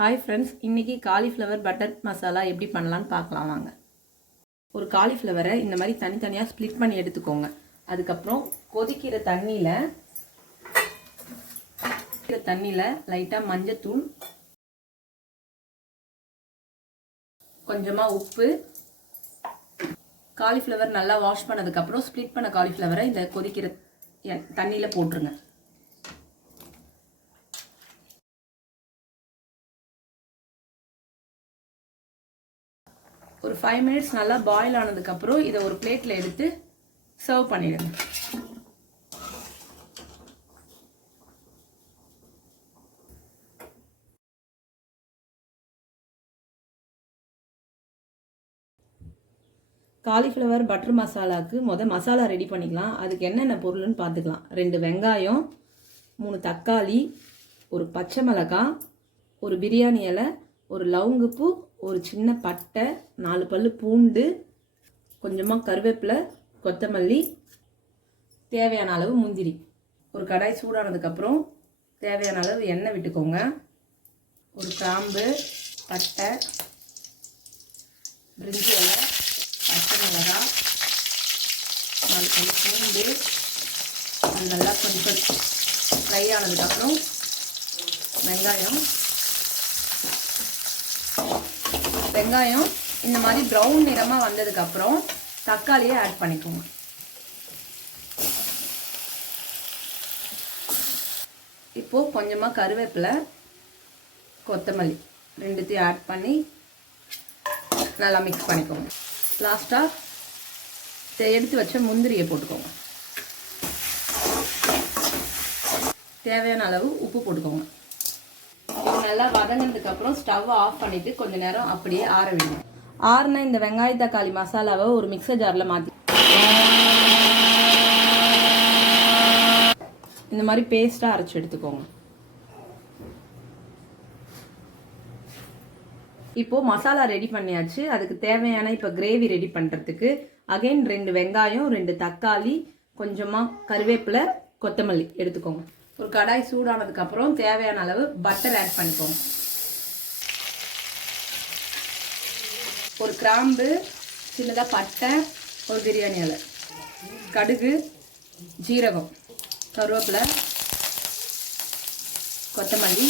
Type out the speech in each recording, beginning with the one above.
Hi friends, இன்றைக்கி cauliflower butter masala எப்படி பண்ணலான்னு பார்க்கலாம் வாங்க. ஒரு காலிஃப்ளவரை இந்த மாதிரி தனித்தனியாக ஸ்ப்ளிட் பண்ணி எடுத்துக்கோங்க. அதுக்கப்புறம் கொதிக்கிற தண்ணியில் லைட்டாக மஞ்சத்தூள், கொஞ்சமாக உப்பு, காலிஃப்ளவர் நல்லா வாஷ் பண்ணதுக்கப்புறம் ஸ்ப்ளிட் பண்ண காலிஃப்ளவரை இந்த கொதிக்கிற தண்ணியில் போட்டுருங்க. ஒரு 5 மினிட்ஸ் நல்லா பாயில் ஆனதுக்கப்புறம் இதை ஒரு பிளேட்டில் எடுத்து சர்வ் பண்ணிடுங்க. காலிஃப்ளவர் பட்டர் மசாலாவுக்கு மசாலா ரெடி பண்ணிக்கலாம். அதுக்கு என்னென்ன பொருள்னு பார்த்துக்கலாம். 2 வெங்காயம், 3 தக்காளி, ஒரு பச்சை மிளகாய், ஒரு பிரியாணி இலை, ஒரு லவங்குப்பூ, ஒரு சின்ன பட்டை, 4 பல்லு பூண்டு, கொஞ்சமாக கருவேப்பிலை, கொத்தமல்லி, தேவையான அளவு முந்திரி. ஒரு கடாய் சூடானதுக்கப்புறம் தேவையான அளவு எண்ணெய் விட்டுக்கோங்க. ஒரு கிராம்பு, பட்டை, பிரிஞ்சி இலை, பச்சை மிளகாய், 4 பல்லு பூண்டு நல்லா கொஞ்சம் ஃப்ரை ஆனதுக்கப்புறம் வெங்காயம் இந்த மாதிரி ப்ரௌன் நிறமாக வந்ததுக்கப்புறம் தக்காளியை ஆட் பண்ணிக்கோங்க. இப்போது கொஞ்சமாக கருவேப்பிலை, கொத்தமல்லி ரெண்டுத்தையும் ஆட் பண்ணி நல்லா மிக்ஸ் பண்ணிக்கோங்க. லாஸ்ட்டாக எடுத்து வச்ச முந்திரியை போட்டுக்கோங்க. தேவையான அளவு உப்பு போட்டுக்கோங்க. நல்லா வதங்கினதுக்கப்புறம் ஸ்டவ் ஆஃப் பண்ணிவிட்டு கொஞ்சம் நேரம் அப்படியே ஆற விடுங்க. ஆறுன இந்த வெங்காய தக்காளி மசாலாவை ஒரு மிக்சர் ஜாரில் மாற்றி இந்த மாதிரி பேஸ்ட்டாக அரைச்சி எடுத்துக்கோங்க. இப்போது மசாலா ரெடி பண்ணியாச்சு. அதுக்கு தேவையான இப்போ கிரேவி ரெடி பண்ணுறதுக்கு அகைன் 2 வெங்காயம், 2 தக்காளி, கொஞ்சமாக கருவேப்பிலை, கொத்தமல்லி எடுத்துக்கோங்க. ஒரு கடாய் சூடானதுக்கப்புறம் தேவையான அளவு பட்டர் ஆட் பண்ணிக்கோங்க. ஒரு கிராம்பு, சின்னதாக பட்டை, ஒரு பிரியாணி இலை, கடுகு, ஜீரகம், கருவேப்பிலை, கொத்தமல்லி,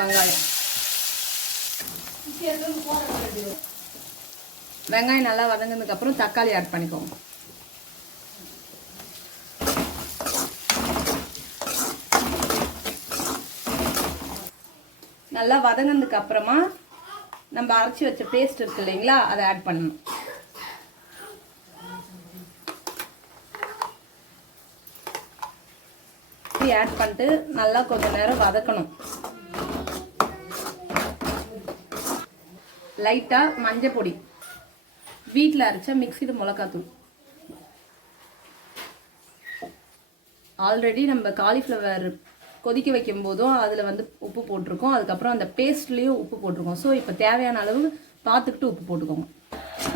வெங்காயம். வெங்காயம் நல்லா வதங்கினதுக்கப்புறம் தக்காளி ஆட் பண்ணிக்கோங்க. நல்லா வதங்கினதுக்கு அப்புறமா நம்ம அரைச்சி வச்ச பேஸ்ட் இருக்கு இல்லைங்களா, அதை ஆட் பண்ணணும். ஆட் பண்ணிட்டு நல்லா கொஞ்சம் நேரம் வதக்கணும். லைட்டாக மஞ்சள் பொடி, வீட்டில் அரைச்ச மிக்ஸிடு மிளகாத்தூள். ஆல்ரெடி நம்ம காலிஃப்ளவர் கொதிக்க வைக்கும் போதும் அதில் உப்பு போட்டிருக்கோம். அதுக்கப்புறம் அந்த பேஸ்ட்லேயும் உப்பு போட்டிருக்கோம். ஸோ இப்போ தேவையான அளவு பார்த்துக்கிட்டு உப்பு போட்டுக்கோங்க.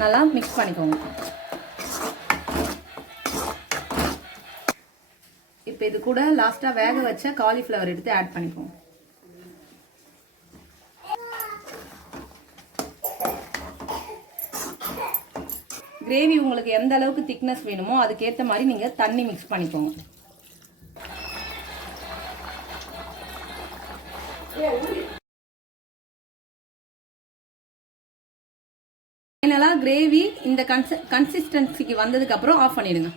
நல்லா மிக்ஸ் பண்ணிக்கோங்க. இப்போ இது கூட லாஸ்ட்டாக வேக வச்ச காலிஃப்ளவர் எடுத்து ஆட் பண்ணிக்கோங்க. கிரேவி உங்களுக்கு எந்த அளவுக்கு திக்னஸ் வேணுமோ அதுக்கேற்ற மாதிரி நீங்கள் தண்ணி மிக்ஸ் பண்ணிக்கோங்க. ஃபைனலாக கிரேவி இந்த கன்சிஸ்டன்சிக்கு வந்ததுக்கப்புறம் ஆஃப் பண்ணிடுங்க.